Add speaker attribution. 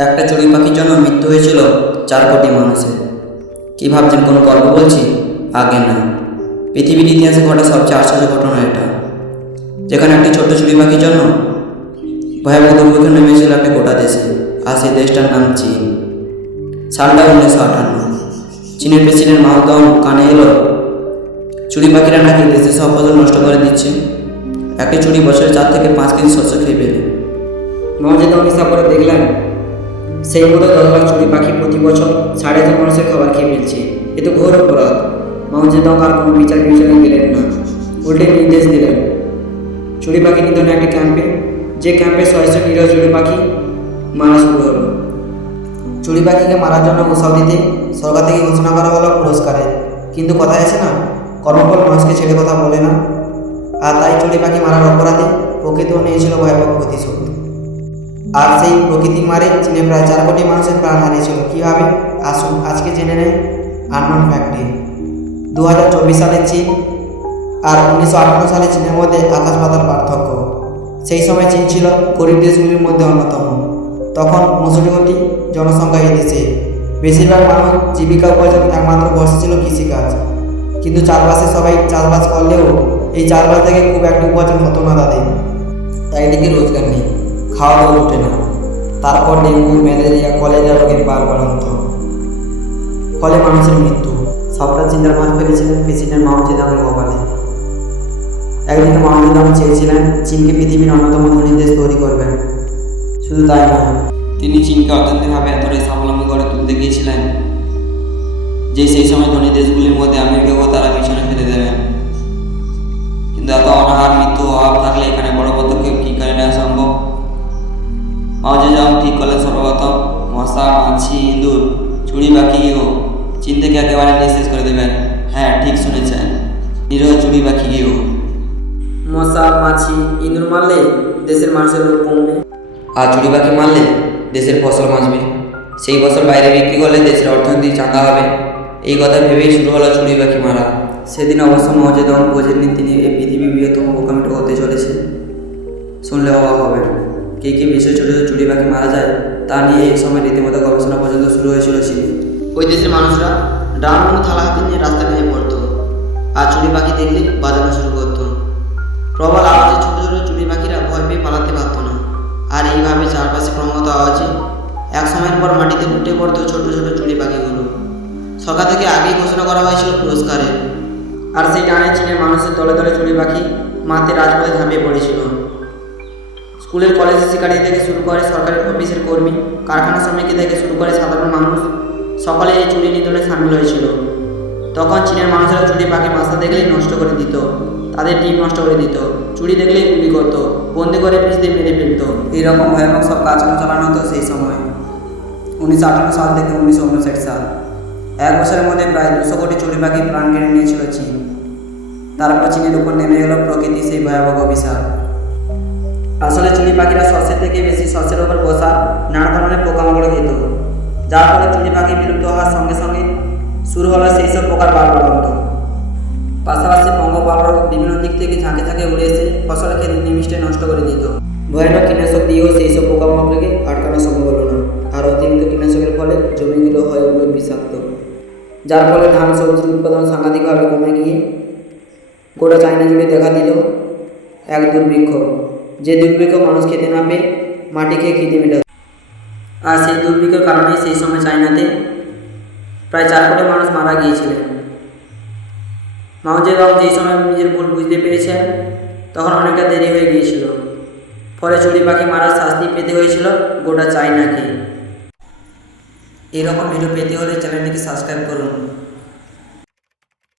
Speaker 1: একটা চড়ুই পাখির জন্য মৃত্যু হয়েছিল চার কোটি মানুষের। কি ভাবছেন কোনো গল্প বলছি? আগে না। পৃথিবীর ইতিহাসে ঘটা সবচেয়ে আশ্চর্য ঘটনা এটা। যেখানে একটি ছোট্ট চড়ুই পাখির জন্য ভয়াবহ দুর্ভিক্ষ নেমেছিল একটা গোটা দেশে। আর সেই দেশটার নাম চীন। সালটা উনিশশো আটান্ন। চীনের প্রেসিডেন্ট মাওদং কানে এলো চুড়ি পাখিরা নাকি দেশের সব ফসল নষ্ট করে দিচ্ছে? একটি চুড়ি বছরে চার থেকে পাঁচ কেজি শস্য খেয়ে ফেলে।
Speaker 2: মহাজেদম হিসাব করে দেখলেন সেই মতো দশ লাখ চুরি পাখি প্রতি বছর সাড়ে তিন মানুষের খাবার খেয়ে ফেলছে। এ তো ঘোর অপরাধ। মাউজেদম আর কোনো বিচার বিবেচনা দিলেন না। উল্টে নির্দেশ দিলেন। চুরি পাখি নিধনে একটি ক্যাম্পে, যে ক্যাম্পে ছয়শো নিরহ চুরি পাখি মারা শুরু হলো। চুরি পাখিকে মারার জন্য উৎসাহ দিতে সরকার থেকে ঘোষণা করা হলো পুরস্কারে কিন্তু কথায় আছে না, কর্মফল মানুষকে ছেড়ে কথা বলে না। আর তাই চুরি পাখি মারার অপরাধে প্রকৃতিও নিয়েছিল ভয়াবহ প্রতিশোধ। আর সেই প্রকৃতি মারে চীনে প্রায় চার কোটি মানুষের প্রাণ হারিয়েছিল, কীভাবে? আসুন, আজকে জেনে নেই। আনমান ফ্যাক্টরি দু হাজার চব্বিশ সালের চীন আর উনিশশো আটান্ন সালে চীনের মধ্যে আকাশ পাতাল পার্থক্য। সেই সময় চীন ছিল গরিব দেশগুলির মধ্যে অন্যতম। তখন পঁয়ষট্টি কোটি জনসংখ্যা এই দেশে। বেশিরভাগ মানুষ জীবিকা উপার্জন একমাত্র ভরসা ছিল কৃষিকাজ। কিন্তু চারপাশে সবাই চাষবাস করলেও এই চাষবাস থেকে খুব একটা উপার্জন হতো না তাদের। একদিকে রোজগার নেই। খাওয়া দাওয়া ওঠে না। তারপর ডেঙ্গু, ম্যালেরিয়া, কলেরা রোগের বার বাড়ন্ত ফলে মানুষের মৃত্যু। সবটা চিন্তার মাঝ ফেলেছিলেন প্রেসিডেন্ট মাও জেদামের কপালে একদিকে চেয়েছিলেন, চীনকে পৃথিবীর অন্যতম ধনী দেশ তৈরি করবেন। শুধু তাই নয়,
Speaker 1: তিনি চীনকে অর্থনৈতিকভাবে এতটাই স্বাবলম্বী করে তুলতে গিয়েছিলেন যে সেই সময় ধনী দেশগুলির মধ্যে আমেরিকাকেও তারা পিছনে ফেলে দেবেন কিন্তু এত অনাহার মৃত্যু অভাব থাকলে এখানে বড় পদক্ষেপ কী করে নেওয়া সম্ভব? মশা মাছি ইঁদুর চুড়ি পাখিও চীন থেকে একেবারে নিঃশেষ করে দেবেন। হ্যাঁ ঠিক শুনেছেন। নিরহ চুড়ি পাখিও
Speaker 2: মশা মাছি ইঁদুর মারলে দেশের মানুষের রোগ কমবে।
Speaker 1: আর চুরি পাখি মারলে দেশের ফসল বাঁচবে। সেই ফসল বাইরে বিক্রি করলে দেশের অর্থনীতি চাঙ্গা হবে। এই কথা ভেবেই শুরু হলো চুরি পাখি মারা। সেদিন অবশ্য মজেদম বোঝেননি তিনি এই পৃথিবীর বৃহত্তম বোকামিটা হতে চলেছে। শুনলে অবাক হবে কে কে বিশ্বে ছোটো ছোটো চুরি পাখি মারা যায়? তা নিয়ে এই সময় রীতিমতো গবেষণা পর্যন্ত শুরু হয়েছিল চীনে
Speaker 2: ওই দেশের মানুষরা ডান কোনো থালা হাতে নিয়ে রাস্তা নেমে পড়তো। আর চুরি পাখি দেখলে বাজানো শুরু করতো। প্রবল আওয়াজে ছোট ছোট চুরি পাখিরা ভয় পেয়ে পালাতে পারতো না। আর এইভাবে চারপাশে ক্রমাগত আওয়াজে এক সময়ের পর মাটিতে লুটে পড়তো ছোট ছোট চুরি পাখিগুলো। সরকার থেকে আগেই ঘোষণা করা হয়েছিল পুরস্কারের। আর সেই টানে চীনের মানুষের দলে দলে চুরি পাখি মাতে রাজপথে ঝাঁপিয়ে পড়েছিল। স্কুলের কলেজের শিক্ষার্থী থেকে শুরু করে সরকারি অফিসের কর্মী কারখানা শ্রমিক থেকে শুরু করে সাধারণ মানুষ, সকলে এই চুরি নিধনে সামিল হয়েছিল। তখন চীনের মানুষেরা চুরি পাখি বাসা দেখলেই নষ্ট করে দিত, তাদের ডিম নষ্ট করে দিত, চুরি দেখলেই গুলি করত, বন্দি করে পিস দিয়ে মেরে ফেলত। এইরকম ভয়ানক সব কাজকর্ম চালানো হতো সেই সময়। উনিশশো আটান্ন সাল থেকে উনিশশো উনষাট সাল। এক বছরের মধ্যে প্রায় দুশো কোটি চুরি পাখি প্রাণ কেড়ে নিয়েছিল চীন। তারপর চীনের উপর নেমে গেল প্রকৃতি সেই ভয়াবহ অভিশাপ। চুনি পাখিরা শস্যের থেকে বেশি শস্যের উপর বসা, নানা ধরনের পোকামাকড় খেত যার ফলে চুনি পাখি বিলুপ্ত হওয়ার সঙ্গে সঙ্গে শুরু হলো সেই সব পোকার বাড়ন্ত পাশাপাশি পঙ্গপাল রোগ বিভিন্ন দিক থেকে ঝাঁকে ঝাঁকে উড়ে এসে ফসল খেতে নিমিষ্টে নষ্ট করে দিত। ভয়ানক কীটনাশক দিয়েও সেই সব পোকামাকড়কে আটকানো সম্ভব হলো না। আর অতিরিক্ত কীটনাশকের ফলে জমিগুলো হয়ে উঠল বিষাক্ত। যার ফলে ধান সবজির উৎপাদন সাংঘাতিকভাবে কমে গিয়ে গোটা চায়না জুড়ে দেখা দিল এক দুর্ভিক্ষ। যে দুর্ভিক্ষ মানুষ খেতে না পেয়ে মাটি খেয়ে খিদে মেটাত। আর সেই দুর্ভিক্ষের কারণে সেই সময় চায়নাতে প্রায় চার কোটি মানুষ মারা গিয়েছিলেন। মাউজেদাও যেই সময় নিজের ভুল বুঝতে পেরেছেন তখন অনেকটা দেরি হয়ে গিয়েছিল। ফলে চুরি পাখি মারার শাস্তি পেতে হয়েছিল গোটা চায়নাকে। এরকম ভিডিও পেতে হলে চ্যানেলটিকে সাবস্ক্রাইব করুন।